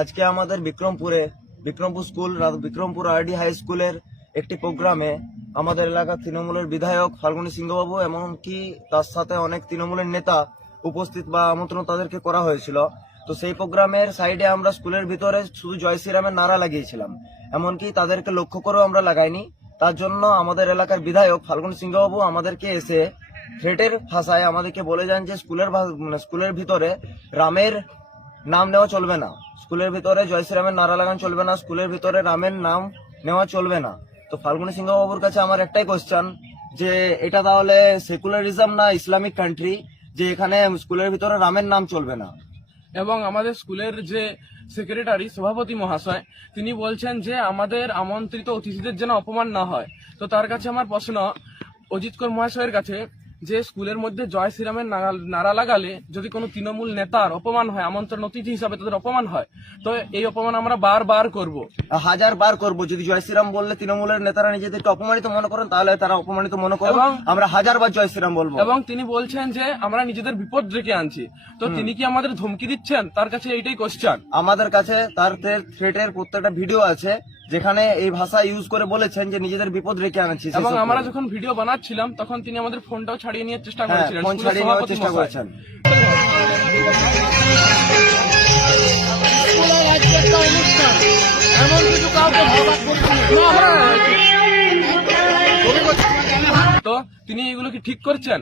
আজকে আমাদের Bikrampur school Bikrampur RD high স্কুলের একটি প্রোগ্রামে আমাদের এলাকার তৃণমূলের বিধায়ক ফাল্গুনী সিংহবাবু এমনকি তার সাথে অনেক তৃণমূলের নেতা উপস্থিত বা আমন্ত্রণ তাদেরকে করা হয়েছিল। তো সেই প্রোগ্রামের সাইডে আমরা স্কুলের ভিতরে শুধু জয় শ্রীরামের নারা লাগিয়েছিলাম, এমনকি তাদেরকে লক্ষ্য করেও আমরা লাগাইনি। তার জন্য আমাদের এলাকার বিধায়ক ফাল্গুনী সিংহবাবু আমাদেরকে এসে থ্রেটের ভাষায় আমাদেরকে বলে যান যে স্কুলের ভিতরে রামের নাম নেওয়া চলবে না, স্কুলের ভিতরে জয় শ্রীরামের নারা লাগানো চলবে না, স্কুলের ভিতরে রামের নাম নেওয়া চলবে না। তো ফাল্গুনী সিংহবাবুর কাছে আমার একটাই কোশ্চেন যে এটা তাহলে সেকুলারিজম না ইসলামিক কান্ট্রি যে এখানে স্কুলের ভিতরে রামের নাম চলবে না? এবং আমাদের স্কুলের যে সেক্রেটারি সভাপতি মহাশয় তিনি বলছেন যে আমাদের আমন্ত্রিত অতিথিদের যেন অপমান না হয়। তো তার কাছে আমার প্রশ্ন অজিত কর মহাশয়ের কাছে যে স্কুলের মধ্যে জয় শ্রীরামের নারা লাগালে যদি কোনো তৃণমূল নেতার অপমান হয়, আমন্ত্রণ অতিথি হিসাবে তাদের অপমান হয়, তো এই অপমান আমরা বারবার করব, হাজার বার করব। যদি জয় শ্রীরাম বললে তৃণমূলের নেতারা নিজেদেরকে অপমানিত মনে করেন তাহলে তারা অপমানিত মনে করেন, আমরা হাজার বার জয় শ্রীরাম বলবো। এবং তিনি বলছেন যে আমরা নিজেদের বিপদ রেখে আনছি। তো তিনি কি আমাদের ধমকি দিচ্ছেন? তার কাছে এইটাই কোশ্চেন। আমাদের কাছে তার থ্রেটের প্রত্যেকটা ভিডিও আছে যেখানে এই ভাষা ইউজ করে বলেছেন যে নিজেদের বিপদ রেখে আনছি। এবং আমরা যখন ভিডিও বানাচ্ছিলাম তখন তিনি আমাদের ফোনটাও ছাড়িয়ে নেওয়ার চেষ্টা করেছিলেন, ফোন ছাড়িয়ে নেওয়ার চেষ্টা করেছেন। তো তিনি এগুলো কি ঠিক করছেন?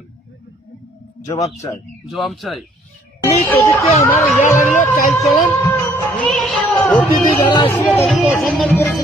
জবাব চাই। আমার চাই চলেন অতিথি যারা আসছিল তাদেরকে অসম্মান করেছে।